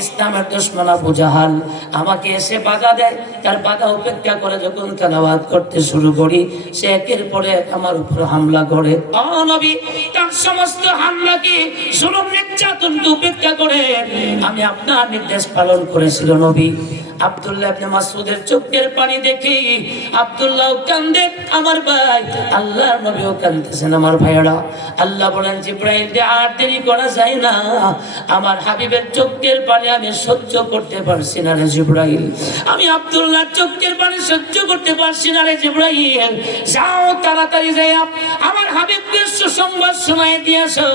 ইসলামের দুশ্মন আবু জাহাল আমাকে এসে বাধা দেয়। তার বাধা উপেক্ষা করে যখন তেলাবাদ করতে শুরু করি, সে একের পরে আমার উপর হামলা করে। সমস্ত হামলাকে জুলুম নির্যাতনকে উপেক্ষা করে? আমি আপনার নির্দেশ পালন করেছিল নবী। আব্দুল্লাহ ইবনে চোখের পানি দেখি আব্দুল্লাহ কান্দে, আমার ভাই। আল্লাহর নবীও আমার ভাইয়েরা। আল্লাহ বলেন আর করা যায় না। আমার হাবিবের চোখের পানি আমি সহ্য করতে পারছি না রে জিব্রাইল। আমি আব্দুল্লাহর চোখের পানি সহ্য করতে পারছি না রে জিব্রাইল। যাও তাড়াতাড়ি যাই আমার হাবিবকে সুসংবাদ শোনায় দিয়ে আসো।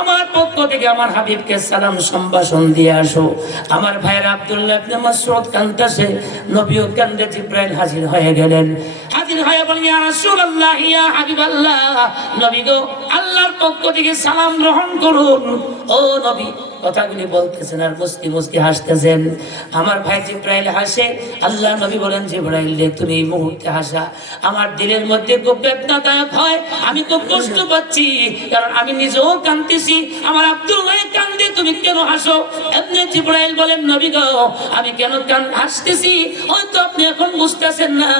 আমার পক্ষ থেকে আমার হাবিবকে সালাম, সম্ভাষণ দিয়ে আসো। আমার ভাইয়ের, আব্দুল্লাহ ইবনে মাসউদ কান্দাসে নবীও কান্দে জিব্রাইল হাজির হয়ে গেলেন। হাজির হয়ে বলেন, ইয়া রাসূলুল্লাহ, ইয়া হাবিবাল্লাহ, নবী গো, আল্লাহর পক্ষ থেকে সালাম গ্রহণ করুন। ও নবী কথাগুলি বলতেছেন আর মুস্কি মুস্কি হাসতেছেন। আমার ভাই জিব্রাইল হাসে, আল্লাহ নবী বলেন, জিব্রাইল রে, তুমি এই মুহূর্তে হাসা। আমার দিলের মধ্যে খুব বেদনাদায়ক হয়, আমি খুব কষ্ট পাচ্ছি, কারণ আমি নিজেও কাঁদতেছি, আমার আব্দুল ভাই কান্দে, তুমি কেন হাসো? এমনি জিব্রাইল বলেন, নবী গো, আমি কেন কান, হাসতেছি? হয়তো আপনি এখন বুঝতেছেন না।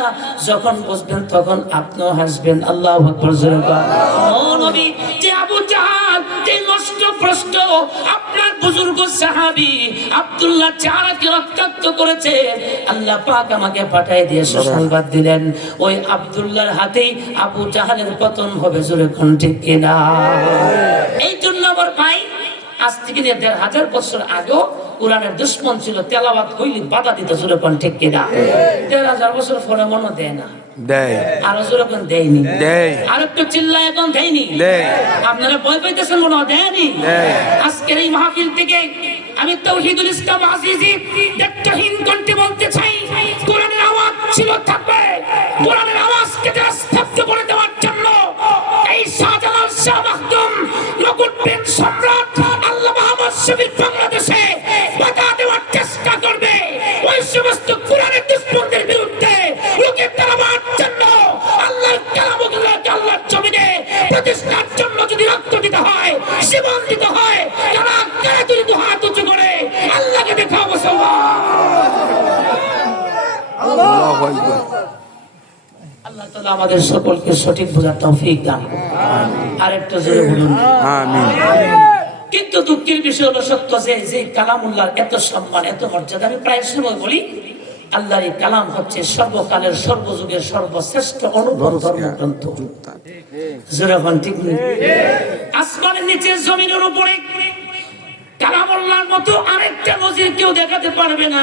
যখন বুঝবেন তখন আপনিও হাসবেন। আল্লাহ আকবার, জোরে। ও নবী, যে আবু জাহাল যে প্রশ্ন। আপনার বুজুর্গ সাহাবি আব্দুল্লাহ চারাকে রক্তাক্ত করেছে। আল্লাহ পাক আমাকে পাঠিয়ে দিয়ে সুসংবাদ দিলেন। ওই আব্দুল্লাহর হাতেই আবু জাহালের পতন হবে জোরে কোন ঠিক কিনা? এই জন্য আমার ভাই আজ থেকে দেড় হাজার বছর আগেও কোরআনের দুশ্মন ছিল তেলাওয়াত হইলি বাধা দিতে কোন ঠিক কিনা? দেড় হাজার বছর পরে মনে দেয় না। আরও জোরে দেয়নি? আর একটু চিল্লা এখন দেয়নি? আপনারা ভয় পাইতেছেন মনে দেয়নি? আজকের এই মাহফিল থেকে আমি তৌহিদুল ইসলাম আজিজি দেখতেহীন কণ্ঠে বলতে চাই কোরআনের আওয়াজ ছিল থাকবে। কোরআনের আওয়াজকে যারা স্তব্ধ করে দেওয়ার জন্য এই শাহজালাল শাহ মাহদুম নকুট সম্রাট আল্লাহ শফিক আল্লাহু তাআলা আমাদের সকলকে সঠিক বোঝার তৌফিক দান। আরেকটা জোরে বলুন। আমিন। কিন্তু দুঃখের বিষয় হলো সত্য যে যে কালামুল্লাহর এত সম্মান এত মর্যাদা আমি প্রায় সময় বলি আল্লাহর এই কালাম হচ্ছে সর্বকালের সর্বযুগের সর্বশ্রেষ্ঠ অনুভব ধর্মগ্রন্থ। যেরকম ঠিক আসমানের নিচে জমিনের উপরে কালামুল্লাহর মতো আরেকটা নজির কেউ দেখাতে পারবে না।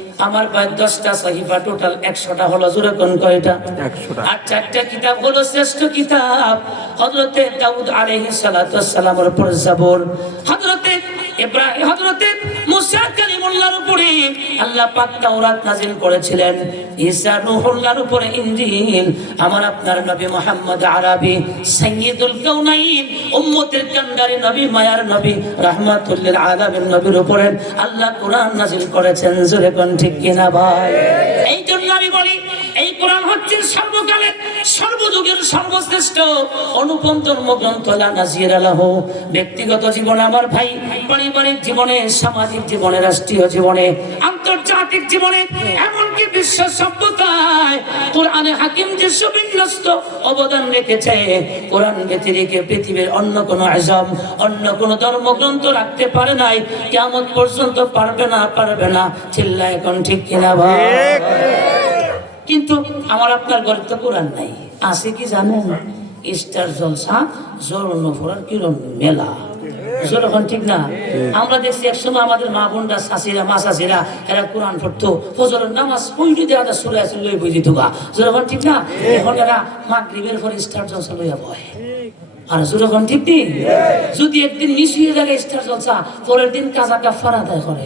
আমার প্রায় দশটা সাহিফা টোটাল একশোটা হলো জোরে কোন কয়টা। আর চারটা কিতাব হলো শ্রেষ্ঠ কিতাব হজরতে দাউদ আলাইহিস পর জাবর হযরতে ইব্রাহিম হযরতে মুসা উপরে আল্লাহ পাক করেছিলেন। ঈসা উপরে ইনজিল। আমার আপনার নবী মুহাম্মদ আরবি, সাইয়্যিদুল নবী, মায়ার নবী রাহমাতুল লিল আলামিন নবীর উপরে আল্লাহ কোরআন নাযিল করেছেন। জোরে কোন ঠিক কিনা ভাই? এই জন্য আমি বলি এই কোরআন হচ্ছে সর্বকালের সর্বযুগের সর্বশ্রেষ্ঠ অনুপম ধর্মগ্রন্থ নাজির আলাহ ব্যক্তিগত জীবনে আমার ভাই, পারিবারিক জীবনে, সামাজিক জীবনে, রাষ্ট্রীয় জীবনে, আন্তর্জাতিক জীবনে, এমনকি বিশ্ব সভ্যতায় কোরআনে হাকিম যে সুবিন্যস্ত অবদান রেখেছে, কোরআন ব্যতিরেকে পৃথিবীর অন্য কোনো আজম, অন্য কোনো ধর্মগ্রন্থ রাখতে পারে নাই কেমন পর্যন্ত পারবে না পারবে না চিল্লা এখন ঠিক কিনা ভাই? কিন্তু আমার আপনার ঘরে তো কোরআন নাই। আছে কি জানেন? স্টার জলসা জল নফরার কিরণ মেলা। যখন ঠিক না? আমরা দেখছি একসময় আমাদের মা বোনরা শাশিরা মা শাশিরা এরা কোরআন পড়তো। ফজরের নামাজ পইটি দেওয়া যা সুরে আসলে লই বুঝি তোকা যখন ঠিক না? এখন এরা মা মাগরিবের পরে স্টার জলসা লইয়া বয়। আর যখন ঠিক নেই? যদি একদিন মিস হয়ে স্টার জলসা, পরের দিন কাজা কাফার আদায় করে।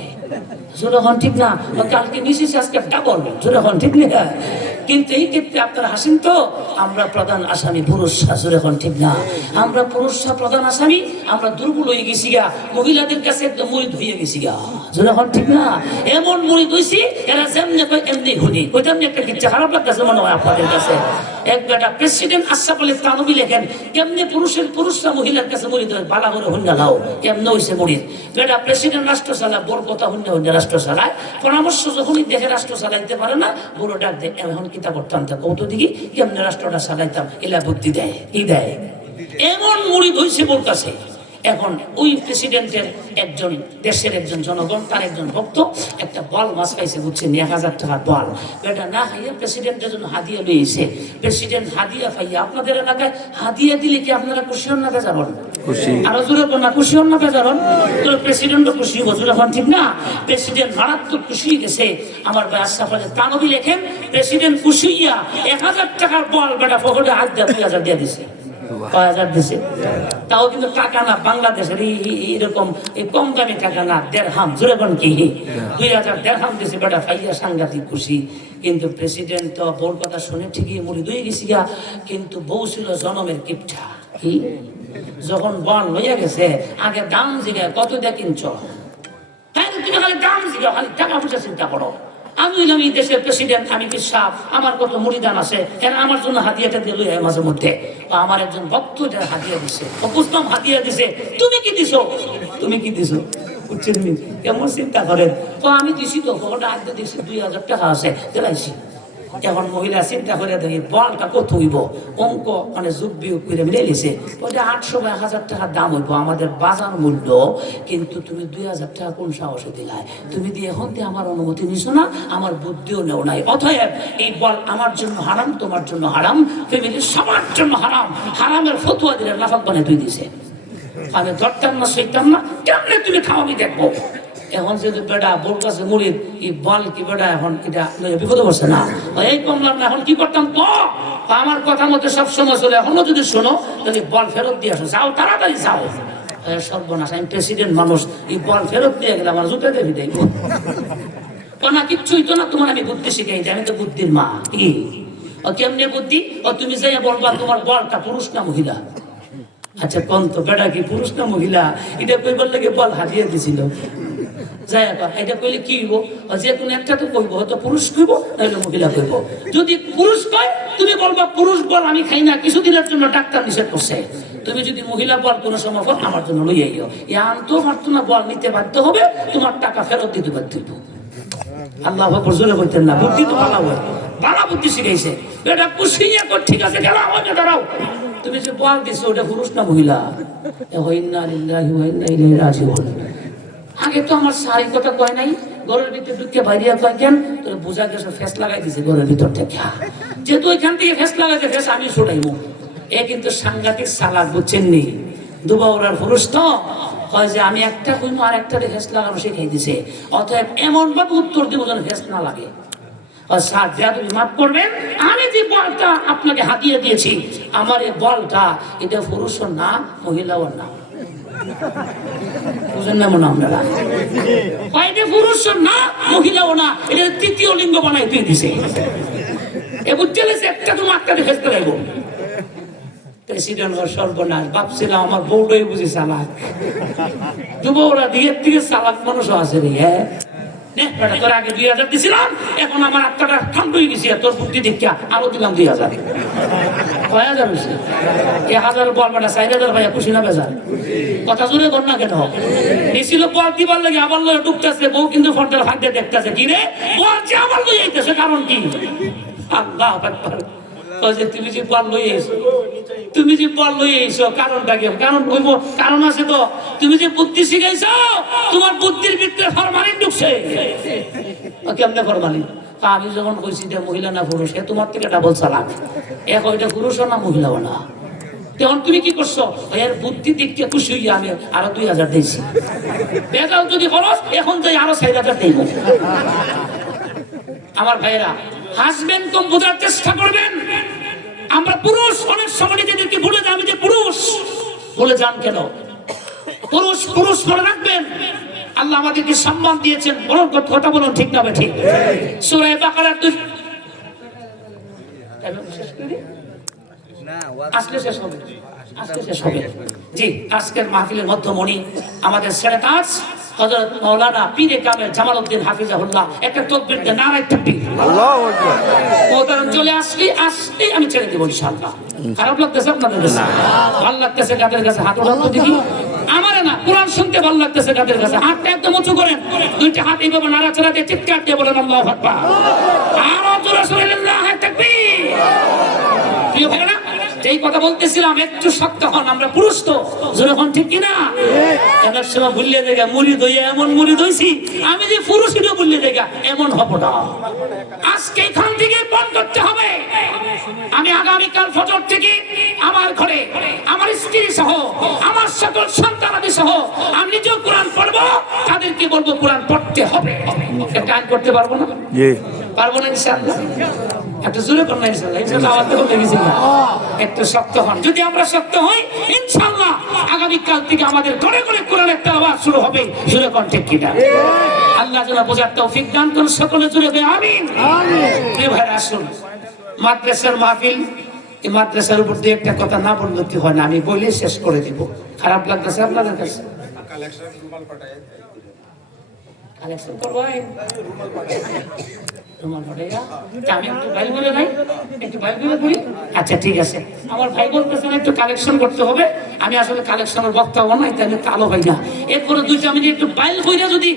যখন ঠিক না? কালকে মিস আজকে ডাবল যখন ঠিক নেই? কিন্তু এই ক্ষেত্রে আপনার হাসিন তো? আমরা প্রধান আসামি, পুরুষ শাশুর এখন ঠিক না। আমরা পুরুষরা প্রধান আসামি, আমরা দুর্বল হয়ে গেছি গা। মহিলাদের কাছে একদম ধুয়ে গেছি গা। যখন ঠিক না? এমন মুড়ি ধুইছি এরা যেমনি এমনি ঘুনি ওইটা একটা কিচ্ছা খারাপ লাগতেছে মনে হয় আপনাদের কাছে। এক বেটা প্রেসিডেন্ট আশরাফ আলী তানবী লেখেন কেমনে পুরুষের পুরুষরা মহিলার কাছে মুড়ি ধরে বালা করে হুন্ডা লাও কেমনে হইছে মুড়ির? বেটা প্রেসিডেন্ট রাষ্ট্র চালায় বড় কথা হুন্ডা হুন্ডা রাষ্ট্র চালায় পরামর্শ যখনই দেখে রাষ্ট্র চালাইতে পারে না বড় ডাক দেয় এখন কিতা করতাম তা? কত দিকে কেমনে রাষ্ট্রটা চালাইতাম এলা বুদ্ধি দেয় কি দেয়। এমন মুড়ি ধইছে বলতাছে। এখন ওই প্রেসিডেন্টের একজন দেশের একজন জনগণ তার একজন ভক্ত একটা বল মাছ পাইছে বুঝছেন? এক হাজার টাকার বল। এটা না খাইয়া প্রেসিডেন্টের জন্য হাদিয়া লইছে প্রেসিডেন্ট হাদিয়া পাইয়া আপনাদের এলাকায় হাদিয়া দিলে কি আপনারা খুশি হন না বেজারন খুশি। আরও জোরে না খুশি হন না বেজারন তো প্রেসিডেন্টও খুশি হব জোরে হন ঠিক না? প্রেসিডেন্ট মারাত্মক খুশি গেছে। আমার ভাই আশরাফ আলী তানবী লেখেন প্রেসিডেন্ট খুশি এক হাজার টাকার বল বেটা পকেটে হাত দিয়ে দুই হাজার দিয়ে দিছে। কয় হাজার দিছে? তাও কিন্তু টাকা না বাংলাদেশের এই কম দামি টাকা না দেড়হাম। জোরে কোন কি? দুই হাজার দিছে বেটা ফাইয়া সাংঘাতিক খুশি। কিন্তু প্রেসিডেন্ট তো বউর কথা শুনে ঠিকই মুড়ি দুই গেছি গা। কিন্তু বউ ছিল জনমের কিপটা। কি? যখন বন লইয়া গেছে আগে দাম জিগায় কত দিয়ে কিনছ? হ্যাঁ তুমি খালি দাম জিগাও খালি টাকা পয়সা চিন্তা করো। আমি হইলাম এই দেশের প্রেসিডেন্ট আমি কি সাপ আমার কত মুড়িদান আছে। এরা আমার জন্য হাতিয়াটা দিয়ে লই মাঝে মধ্যে। বা আমার একজন ভক্ত হাতিয়া দিছে। বুঝলাম হাতিয়া দিছে। তুমি কি দিছো? তুমি কি দিছো? বুঝছেন? কেমন চিন্তা করেন? তো আমি দিছি তো। ওটা আগে দিছি দুই হাজার টাকা আছে। দিলাইছি এখন মহিলা চিন্তা করে দেখি, বলটা কত হইব? অঙ্ক মানে যোগ বিয়োগ করে মিলে লিছে ওইটা আটশো বা এক হাজার টাকার দাম হইব, আমাদের বাজার মূল্য, কিন্তু তুমি দুই হাজার টাকা কোন সাহসে দিলাই? তুমি দিয়ে এখন দিয়ে আমার অনুমতি নিছো না, আমার বুদ্ধিও নেও নাই। অতএব এই বল আমার জন্য হারাম, তোমার জন্য হারাম ফ্যামিলির সবার জন্য হারাম। হারামের ফতুয়া দিলে লাফাক বানিয়ে তুই দিছে। আমি ধরতাম না, সইতাম না, কেমনে তুমি খাওয়াবি দেখব? এখন যদি বেটা বোর কাছে মুড়ি কি বল কি বেটা এখন এটা বিপদে বসে না। এই কমলাম এখন কি করতাম? তো আমার কথা মতো সব সময় চলে এখনও যদি শোনো যদি বল ফেরত দিয়ে আসো। যাও, তাড়াতাড়ি যাও। সর্বনাশ, আমি প্রেসিডেন্ট মানুষ। এই বল ফেরত দিয়ে গেলে আমার জুতে দেবি কিচ্ছুই তো না তোমার আমি বুদ্ধি আমি তো বুদ্ধির মা। কি? ও কেমনে বুদ্ধি? ও তুমি যাইয়া বলবা, তোমার বলটা পুরুষ না মহিলা? আচ্ছা কোন তো বেটা কি পুরুষ না মহিলা? এটা কই বললে বল হারিয়ে দিছিল। যাই আপা এটা কইলে কি হইব? যে কোনো একটা তো কইব, হয়তো পুরুষ কইব নাহলে মহিলা কইব। যদি পুরুষ কয়, তুমি বলবা, পুরুষ বল, আমি খাই না। কিছুদিনের জন্য ডাক্তার নিষেধ করছে। তুমি যদি মহিলা বল, কোনো সময় বল, আমার জন্য লই আইও। এ আনতো পারতো না, বল নিতে বাধ্য হবে, তোমার টাকা ফেরত দিতে বাধ্য হইব। আল্লাহ জোরে বলতেন না, বুদ্ধি তো ভালো হয় ভালো বুদ্ধি শিখাইছে। এটা কুশিয়ে কর, ঠিক আছে গেলাম ওই দাঁড়াও। তুমি যে বল দিছো, ওটা পুরুষ না মহিলা? এ হইন্না লিল্লাহি ওয়া ইন্না রাজিউন। আগে তো আমার সারি কথা কয় নাই, ঘরের ভিতরে ঢুকে বাইরিয়া কয়, কেন? তোর বোঝা গেছে ফেস লাগাই দিছে ঘরের ভিতর থেকে। যেহেতু ওইখান থেকে ফেস লাগাইছে ফেস আমি ছুটাইবো। এ কিন্তু সাংঘাতিক সালাদ, বুঝছেন নি? দুবাউরার পুরুষ তো হয় যে, আমি একটা কইনো আর একটা ফেস লাগানো শিখাই দিছে। অতএব এমন ভাবে উত্তর দিব যেন ফেস না লাগে। স্যার যা তুমি মাফ করবেন, আমি যে বলটা আপনাকে হাতিয়ে দিয়েছি, আমার এই বলটা এটা পুরুষও না, মহিলাও না। তৃতীয় লিঙ্গ বানাই তুই দিছে। এ বুঝতে একটা তুমি একটা ফেসতে লাগবো প্রেসিডেন্ট ভাবছিলাম আমার বউটাই বুঝি চালাক যুবরা দিকের থেকে চালাক মানুষও আছে রে হ্যাঁ? তোর আগে দুই হাজার দিছিলাম, এখন আমার আত্মাটা ঠান্ডা হয়ে গেছে তোর বুদ্ধি দেখিয়া আরও দিলাম দুই হাজার। কয় হাজার হয়েছে এক হাজার বল বেটা, চার হাজার ভাইয়া খুশি না বেজার? কথা জোরে কর না কেন? দিছিল বল দিবার লাগে, আবার লয়ে ডুবতেছে, বউ কিন্তু ফন্টের ফাঁক দিয়ে দেখতেছে, কি রে? বল যে আবার লই আইতেছে, কারণ কি? আল্লাহ তুমি যে বল আইছো। তুমি যে বল লই কারণটা কি? কারণ হইব, কারণ আছে তো। তুমি যে বুদ্ধি শিখাইছো, তোমার বুদ্ধির ভিতরে ফরমালিন ঢুকছে। কেমনে ফরমালিন? তা আমি যখন কইছি যে মহিলা না পুরুষ, এ তোমার থেকে ডাবল চালাক। এক ওইটা পুরুষও না মহিলাও না? তখন তুমি কি করছ? এর বুদ্ধি দিক থেকে খুশি হইয়া আমি আরও দুই হাজার দিয়েছি। বেজাল যদি খরচ এখন তো আরও চার হাজার দেব আমার ভাইয়েরা হাসবেন কম বোঝার চেষ্টা করবেন। আমরা পুরুষ, অনেক সময় নিজেদেরকে ভুলে যাবে যে পুরুষ বলে যান কেন? পুরুষ পুরুষ মনে রাখবেন, আল্লাহ আমাদেরকে সম্মান দিয়েছেন, বলুন কথা বলুন, ঠিক না ঠিক? সুরে বাকারার দুই আজকে শেষ হবে জি, আজকের মাহফিলের মধ্যমণি আমাদের সেরেতাজ হজরত মৌলানা পীরে কামেল জামাল উদ্দিন হাফিজাহুল্লাহ একটা তকবির দেন নারায় তাকবীর মোহতারাম চলে আসলি আসলেই আমি ছেড়ে দেবো ইনশাআল্লাহ। খারাপ লাগতেছে আপনাদের কাছে? ভালো লাগতেছে কাদের কাছে? হাত উঠান তো দেখি। আমারে না কোরআন শুনতে ভালো লাগতেছে কাদের কাছে? হাতটা একদম উঁচু করেন। দুইটা হাত এইভাবে নাড়াচাড়া দিয়ে চিৎকার দিয়ে বলেন আল্লাহ আকবার। আরও জোরে আল্লাহ তাকবীর যেই কথা বলতেছিলাম, একটু শক্ত হন, আমরা পুরুষ তো। হন, ঠিক কিনা? অনেক সময় ভুললে দেখা মুড়ি দইয়া এমন মুড়ি দইছি আমি যে পুরুষ হিসেবে ভুললে দেখা এমন হব না। আজকে এখান থেকে বন্ধ করতে হবে। আমি আগামীকাল ফজর থেকে আমার ঘরে, আমার স্ত্রী সহ, আমার সকল সন্তানাদি সহ, আমি নিজেও কোরআন পড়ব, তাদেরকে বলব কোরআন পড়তে হবে। আইন করতে পারব না? পারব না ইনশাআল্লাহ। একটু জোরে না ইনশাআল্লাহ ইনশাআল্লাহ আমার তো একটু শক্ত হন। যদি আমরা শক্ত হই ইনশাআল্লাহ আগামী কাল থেকে আমাদের ঘরে ঘরে কোরআনের তেলাওয়াত শুরু হবে। জোরে কোন ঠিক কিনা? আল্লাহ যেন বোঝার তৌফিক দান করুন। সকলে জোরে হবে আমিন। ভাই আসুন। মাদ্রাসার মাহফিল এই মাদ্রাসার উপর দিয়ে একটা কথা না বললে কি হয় না? আমি বলে শেষ করে দিব। খারাপ লাগতেছে আপনাদের কাছে? কালেকশন করবেন রুমাল তা আমি আচ্ছা আমার ভাই একটু কালেকশন করতে হবে। আমি আসলে কালেকশনের বক্তা বানাই, তাহলে কালো ভাই না। এরপরে দুইটা মিনিট একটু বাইল বইরা যদি